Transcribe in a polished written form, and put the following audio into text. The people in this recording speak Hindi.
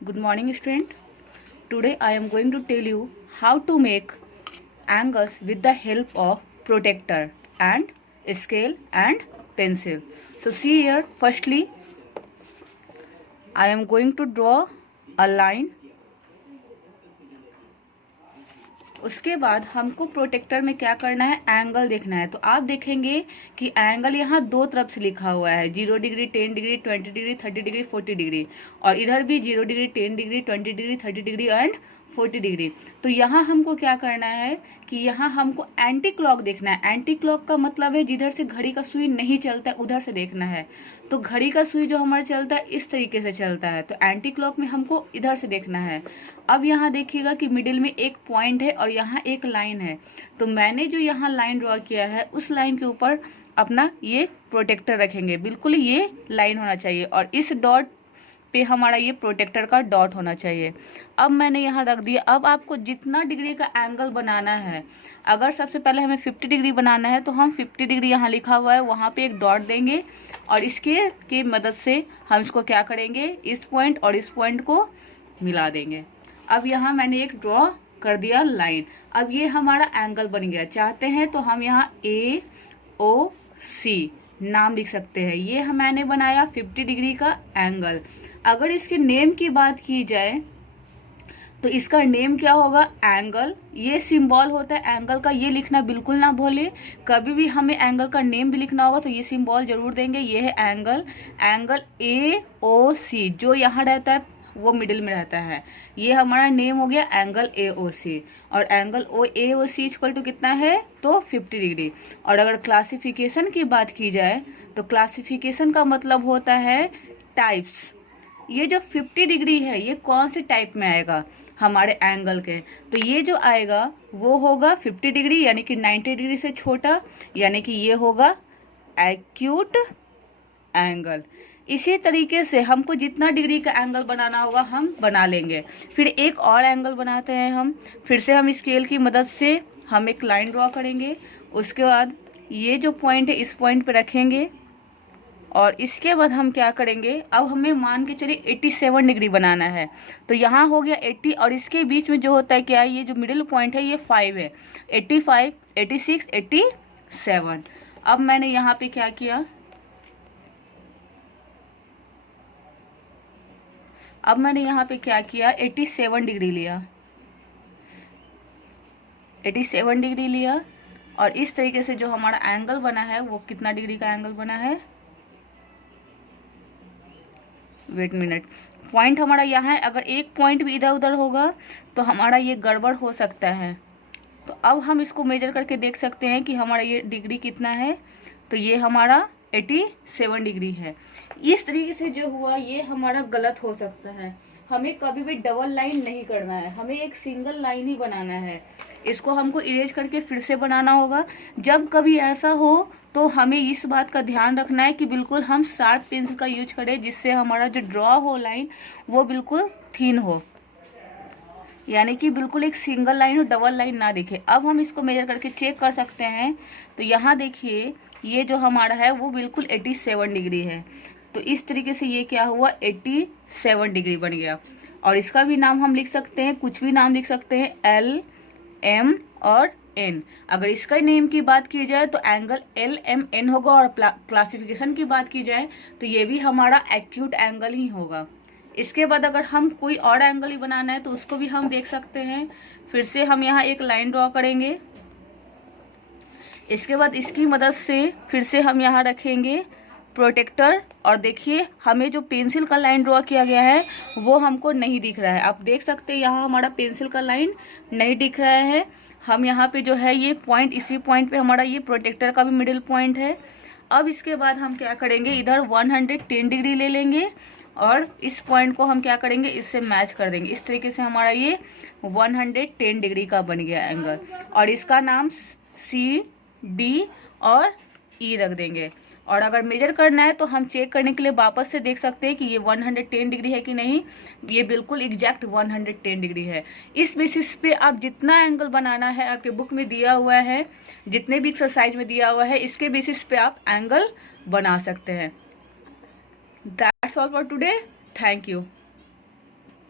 Good morning, student. Today I am going to tell you how to make angles with the help of protractor and scale and pencil. So see here, firstly I am going to draw a line. उसके बाद हमको प्रोटेक्टर में क्या करना है, एंगल देखना है। तो आप देखेंगे कि एंगल यहाँ दो तरफ से लिखा हुआ है, 0 degree, 10 degree, 20 degree, 30 degree, 40 degree, और इधर भी 0 degree, 10 degree, 20 degree, 30 degree and 40 degree. तो यहाँ हमको क्या करना है कि यहाँ हमको एंटी क्लॉक देखना है। एंटी क्लॉक का मतलब है जिधर से घड़ी का सुई नहीं चलता है उधर से देखना है। तो घड़ी का सुई जो हमारा चलता है इस तरीके से चलता है, तो एंटी क्लॉक में हमको इधर से देखना है। अब यहाँ देखिएगा कि मिडिल में एक पॉइंट है और यहाँ एक लाइन है। तो मैंने जो यहाँ लाइन ड्रॉ किया है उस लाइन के ऊपर अपना ये प्रोटेक्टर रखेंगे। बिल्कुल ये लाइन होना चाहिए और इस डॉट पे हमारा ये प्रोटेक्टर का डॉट होना चाहिए। अब मैंने यहाँ रख दिया। अब आपको जितना डिग्री का एंगल बनाना है, अगर सबसे पहले हमें 50 डिग्री बनाना है तो हम 50 डिग्री यहाँ लिखा हुआ है वहाँ पे एक डॉट देंगे और इसके की मदद से हम इसको क्या करेंगे, इस पॉइंट और इस पॉइंट को मिला देंगे। अब यहाँ मैंने एक ड्रॉ कर दिया लाइन। अब ये हमारा एंगल बन गया। चाहते हैं तो हम यहाँ AOC नाम लिख सकते हैं। ये मैंने बनाया 50 डिग्री का एंगल। अगर इसके नेम की बात की जाए तो इसका नेम क्या होगा, एंगल। ये सिंबल होता है एंगल का, ये लिखना बिल्कुल ना भूले। कभी भी हमें एंगल का नेम भी लिखना होगा तो ये सिंबल जरूर देंगे। ये है एंगल, एंगल AOC। जो यहाँ रहता है वो मिडिल में रहता है। ये हमारा नेम हो गया एंगल AOC। और एंगल AOC इक्वल टू कितना है, तो 50 डिग्री। और अगर क्लासिफिकेशन की बात की जाए तो क्लासिफिकेशन का मतलब होता है टाइप्स। ये जो 50 डिग्री है ये कौन से टाइप में आएगा हमारे एंगल के, तो ये जो आएगा वो होगा 50 डिग्री यानी कि 90 डिग्री से छोटा, यानी कि ये होगा एक्यूट एंगल। इसी तरीके से हमको जितना डिग्री का एंगल बनाना होगा हम बना लेंगे। फिर एक और एंगल बनाते हैं हम। फिर से हम स्केल की मदद से हम एक लाइन ड्रॉ करेंगे। उसके बाद ये जो पॉइंट है इस पॉइंट पे रखेंगे और इसके बाद हम क्या करेंगे, अब हमें मान के चलिए 87 डिग्री बनाना है। तो यहाँ हो गया 80 और इसके बीच में जो होता है क्या है, ये जो मिडिल पॉइंट है ये 5 है। 85, 86, 87। अब मैंने यहाँ पे क्या किया, अब मैंने यहाँ पे क्या किया, 87 डिग्री लिया, 87 डिग्री लिया। और इस तरीके से जो हमारा एंगल बना है वो कितना डिग्री का एंगल बना है, वेट मिनट, पॉइंट हमारा यहाँ है। अगर एक पॉइंट भी इधर उधर होगा तो हमारा ये गड़बड़ हो सकता है। तो अब हम इसको मेजर करके देख सकते हैं कि हमारा ये डिग्री कितना है। तो ये हमारा 87 डिग्री है। इस तरीके से जो हुआ ये हमारा गलत हो सकता है। हमें कभी भी डबल लाइन नहीं करना है, हमें एक सिंगल लाइन ही बनाना है। इसको हमको इरेज करके फिर से बनाना होगा। जब कभी ऐसा हो तो हमें इस बात का ध्यान रखना है कि बिल्कुल हम शार्प पेंसिल का यूज करें, जिससे हमारा जो ड्रॉ हो लाइन वो बिल्कुल थिन हो, यानी कि बिल्कुल एक सिंगल लाइन हो, डबल लाइन ना दिखे। अब हम इसको मेजर करके चेक कर सकते हैं। तो यहाँ देखिए ये जो हमारा है वो बिल्कुल 87 डिग्री है। तो इस तरीके से ये क्या हुआ, 87 डिग्री बन गया। और इसका भी नाम हम लिख सकते हैं, कुछ भी नाम लिख सकते हैं, L, M और N। अगर इसका नेम की बात की जाए तो एंगल LMN होगा। और क्लासिफिकेशन की बात की जाए तो ये भी हमारा एक्यूट एंगल ही होगा। इसके बाद अगर हम कोई और एंगल ही बनाना है तो उसको भी हम देख सकते हैं। फिर से हम यहाँ एक लाइन ड्रॉ करेंगे। इसके बाद इसकी मदद से फिर से हम यहाँ रखेंगे प्रोटेक्टर। और देखिए हमें जो पेंसिल का लाइन ड्रॉ किया गया है वो हमको नहीं दिख रहा है। आप देख सकते हैं यहाँ हमारा पेंसिल का लाइन नहीं दिख रहा है। हम यहाँ पे जो है ये पॉइंट, इसी पॉइंट पे हमारा ये प्रोटेक्टर का भी मिडिल पॉइंट है। अब इसके बाद हम क्या करेंगे, इधर 110 डिग्री ले लेंगे और इस पॉइंट को हम क्या करेंगे, इससे मैच कर देंगे। इस तरीके से हमारा ये 110 डिग्री का बन गया एंगल। और इसका नाम C, D और E रख देंगे। और अगर मेजर करना है तो हम चेक करने के लिए वापस से देख सकते हैं कि ये 110 डिग्री है कि नहीं। ये बिल्कुल एग्जैक्ट 110 डिग्री है। इस बेसिस पे आप जितना एंगल बनाना है आपके बुक में दिया हुआ है, जितने भी एक्सरसाइज में दिया हुआ है, इसके बेसिस पे आप एंगल बना सकते हैं। That's all for today. Thank you.